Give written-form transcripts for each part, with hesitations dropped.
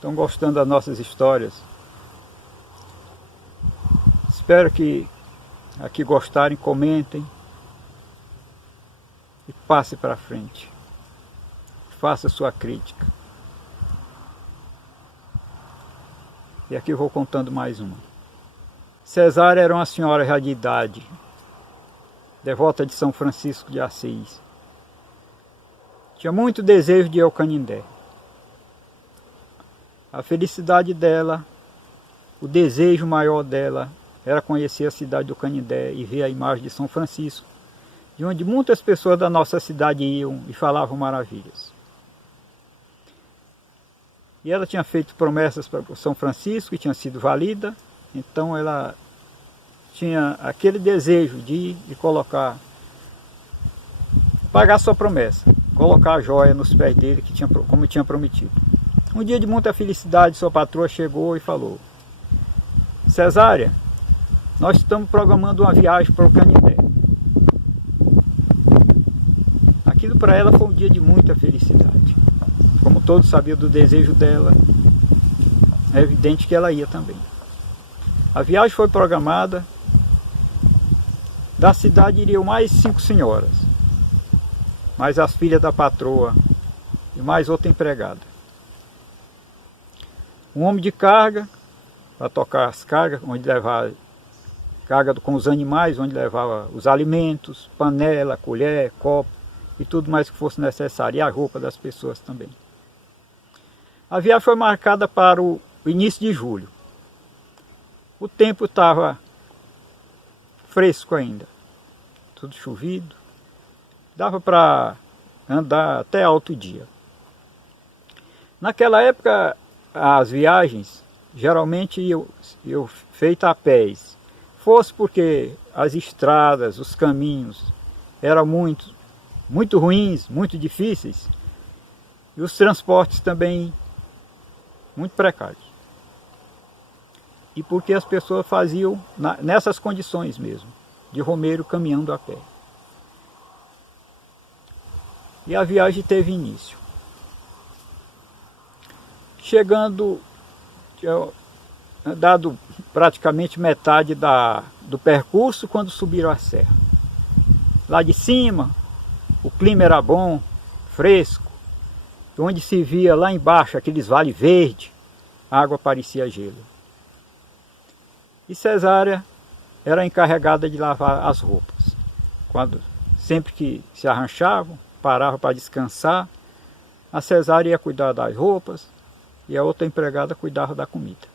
Estão gostando das nossas histórias? Espero que aqui gostarem, comentem e passe para frente. Faça sua crítica. E aqui eu vou contando mais uma. Cesária era uma senhora já de idade, devota de São Francisco de Assis. Tinha muito desejo de ir ao Canindé. A felicidade dela, o desejo maior dela, era conhecer a cidade do Canindé e ver a imagem de São Francisco, de onde muitas pessoas da nossa cidade iam e falavam maravilhas. E ela tinha feito promessas para São Francisco, que tinha sido valida, então ela tinha aquele desejo de ir e colocar, pagar sua promessa, colocar a joia nos pés dele, como tinha prometido. Um dia de muita felicidade, sua patroa chegou e falou: Cesária, nós estamos programando uma viagem para o Canindé. Aquilo para ela foi um dia de muita felicidade. Como todos sabiam do desejo dela, é evidente que ela ia também. A viagem foi programada. Da cidade iriam mais 5 senhoras, mais as filhas da patroa e mais outra empregada. Um homem de carga, para tocar as cargas, onde levava carga com os animais, onde levava os alimentos, panela, colher, copo e tudo mais que fosse necessário, e a roupa das pessoas também. A viagem foi marcada para o início de julho. O tempo estava fresco ainda, tudo chovido, dava para andar até alto dia. Naquela época, as viagens geralmente eu feita a pés, fosse porque as estradas, os caminhos eram muito ruins, muito difíceis, e os transportes também muito precários. E porque as pessoas faziam nessas condições mesmo, de romeiro caminhando a pé. E a viagem teve início. Chegando, dado praticamente metade do percurso, quando subiram a serra. Lá de cima, o clima era bom, fresco, onde se via lá embaixo aqueles vales verdes, a água parecia gelo. E Cesária era encarregada de lavar as roupas. Sempre que se arranchavam, paravam para descansar, a Cesária ia cuidar das roupas e a outra empregada cuidava da comida.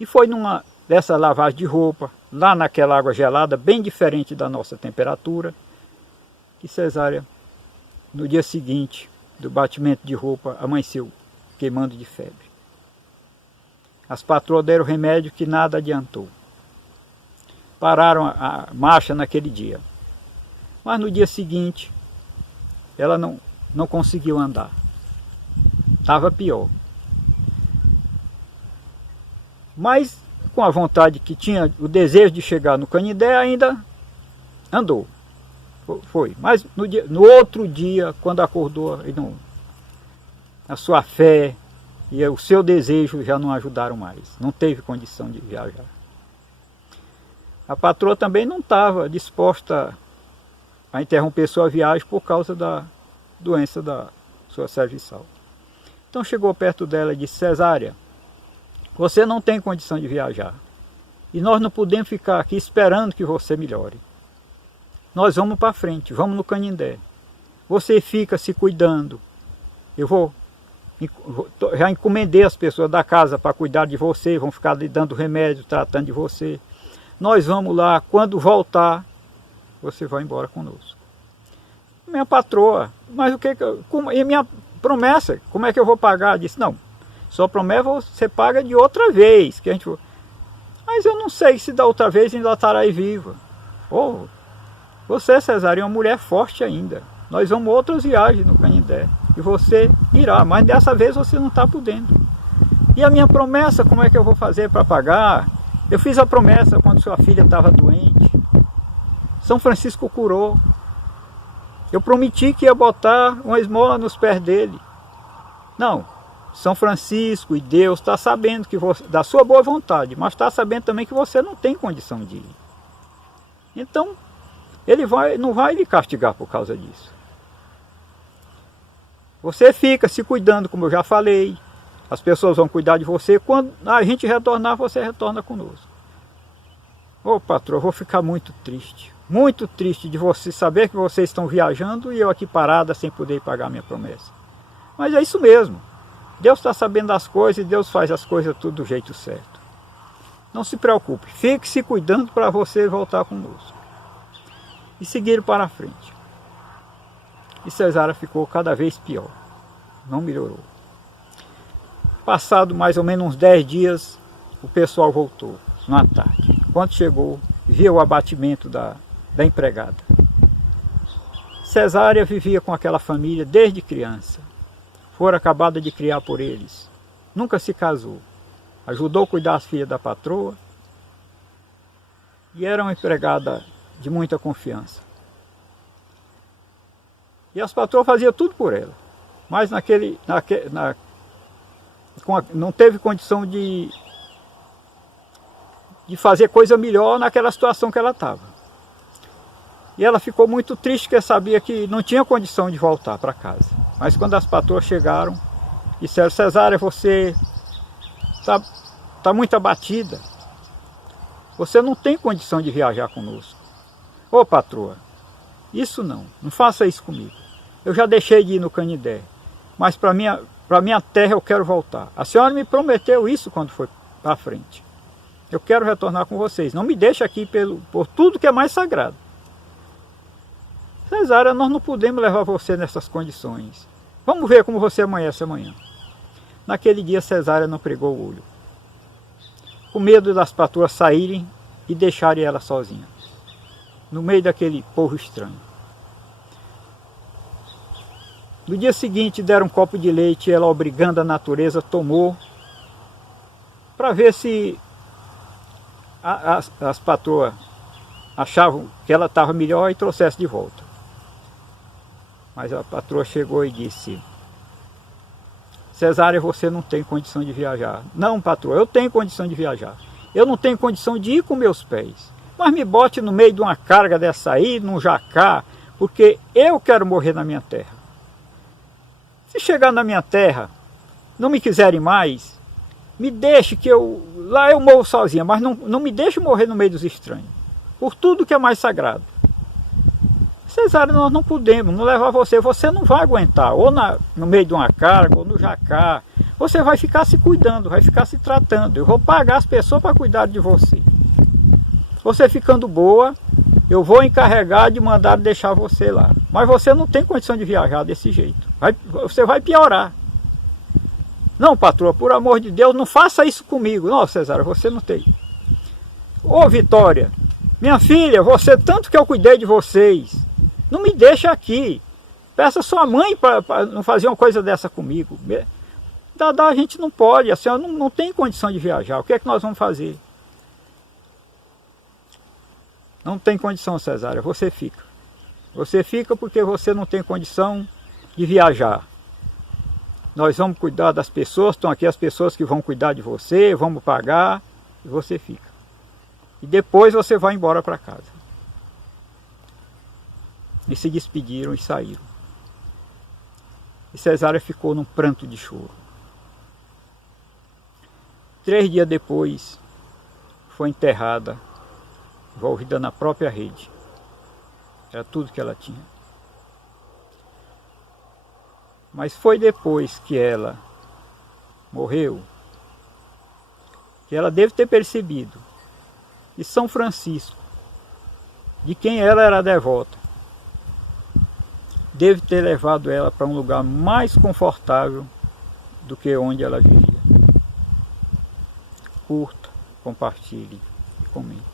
E foi numa dessa lavagem de roupa, lá naquela água gelada, bem diferente da nossa temperatura, que Cesária, no dia seguinte do batimento de roupa, amanheceu queimando de febre. As patroas deram remédio que nada adiantou. Pararam a marcha naquele dia. Mas no dia seguinte, ela não conseguiu andar. Estava pior. Mas com a vontade que tinha, o desejo de chegar no Canindé, ainda andou. Foi. Mas no outro dia, quando acordou, a sua fé e o seu desejo já não ajudaram mais. Não teve condição de viajar. A patroa também não estava disposta a interromper sua viagem por causa da doença da sua cervical. Então chegou perto dela e disse: Cesária, você não tem condição de viajar. E nós não podemos ficar aqui esperando que você melhore. Nós vamos para frente, vamos no Canindé. Você fica se cuidando. Eu já encomendei as pessoas da casa para cuidar de você, vão ficar lhe dando remédio, tratando de você. Nós vamos lá, quando voltar, você vai embora conosco. Minha patroa, mas e minha promessa, como é que eu vou pagar? Disse: não, sua promessa você paga de outra vez. Que a gente... Mas eu não sei se da outra vez ainda estará aí viva. Você, Cesária, é uma mulher forte ainda. Nós vamos outras viagens no Canindé. E você irá, mas dessa vez você não está podendo. E a minha promessa, como é que eu vou fazer para pagar? Eu fiz a promessa quando sua filha estava doente. São Francisco curou. Eu prometi que ia botar uma esmola nos pés dele. Não, São Francisco e Deus está sabendo que você, da sua boa vontade, mas está sabendo também que você não tem condição de ir. Então, ele não vai lhe castigar por causa disso. Você fica se cuidando, como eu já falei. As pessoas vão cuidar de você. Quando a gente retornar, você retorna conosco. Ô patrão, eu vou ficar muito triste de você saber que vocês estão viajando e eu aqui parada sem poder pagar minha promessa. Mas é isso mesmo. Deus está sabendo das coisas e Deus faz as coisas tudo do jeito certo. Não se preocupe, fique se cuidando para você voltar conosco. E seguir para a frente. E Cesária ficou cada vez pior. Não melhorou. Passado mais ou menos uns 10 dias, o pessoal voltou, na tarde. Quando chegou, viu o abatimento da empregada. Cesária vivia com aquela família desde criança. Fora acabada de criar por eles. Nunca se casou. Ajudou a cuidar das filhas da patroa. E era uma empregada de muita confiança. E as patroas faziam tudo por ela. Mas não teve condição de fazer coisa melhor naquela situação que ela estava. E ela ficou muito triste porque sabia que não tinha condição de voltar para casa. Mas quando as patroas chegaram, disseram: Cesária, você está muito abatida. Você não tem condição de viajar conosco. Ô patroa, isso não faça isso comigo. Eu já deixei de ir no Canindé, mas para minha terra eu quero voltar. A senhora me prometeu isso quando foi para frente. Eu quero retornar com vocês. Não me deixe aqui por tudo que é mais sagrado. Cesária, nós não podemos levar você nessas condições. Vamos ver como você amanhece amanhã. Naquele dia Cesária não pregou o olho. Com medo das patroas saírem e deixarem ela sozinha. No meio daquele povo estranho. No dia seguinte deram um copo de leite e ela, obrigando a natureza, tomou para ver se as patroas achavam que ela estava melhor e trouxesse de volta. Mas a patroa chegou e disse: Cesária, você não tem condição de viajar. Não, patroa, eu tenho condição de viajar. Eu não tenho condição de ir com meus pés. Mas me bote no meio de uma carga dessa aí, num jacá, porque eu quero morrer na minha terra. Se chegar na minha terra, não me quiserem mais, me deixe que lá eu morro sozinha, mas não me deixe morrer no meio dos estranhos. Por tudo que é mais sagrado. Cesária, nós não podemos, não levar você não vai aguentar, ou no meio de uma carga, ou no jacá. Você vai ficar se cuidando, vai ficar se tratando. Eu vou pagar as pessoas para cuidar de você. Você ficando boa, eu vou encarregar de mandar deixar você lá. Mas você não tem condição de viajar desse jeito. Você vai piorar. Não, patroa, por amor de Deus, não faça isso comigo. Não, Cesária, você não tem. Ô, Vitória, minha filha, você, tanto que eu cuidei de vocês, não me deixa aqui. Peça sua mãe para não fazer uma coisa dessa comigo. Dadá, a gente não pode, a senhora não tem condição de viajar. O que é que nós vamos fazer? Não tem condição, Cesária, você fica. Você fica porque você não tem condição de viajar. Nós vamos cuidar das pessoas, estão aqui as pessoas que vão cuidar de você, vamos pagar, e você fica. E depois você vai embora para casa. E se despediram e saíram. E Cesária ficou num pranto de choro. 3 dias depois, foi enterrada, envolvida na própria rede. Era tudo que ela tinha. Mas foi depois que ela morreu, que ela deve ter percebido que São Francisco, de quem ela era devota, deve ter levado ela para um lugar mais confortável do que onde ela vivia. Curta, compartilhe e comente.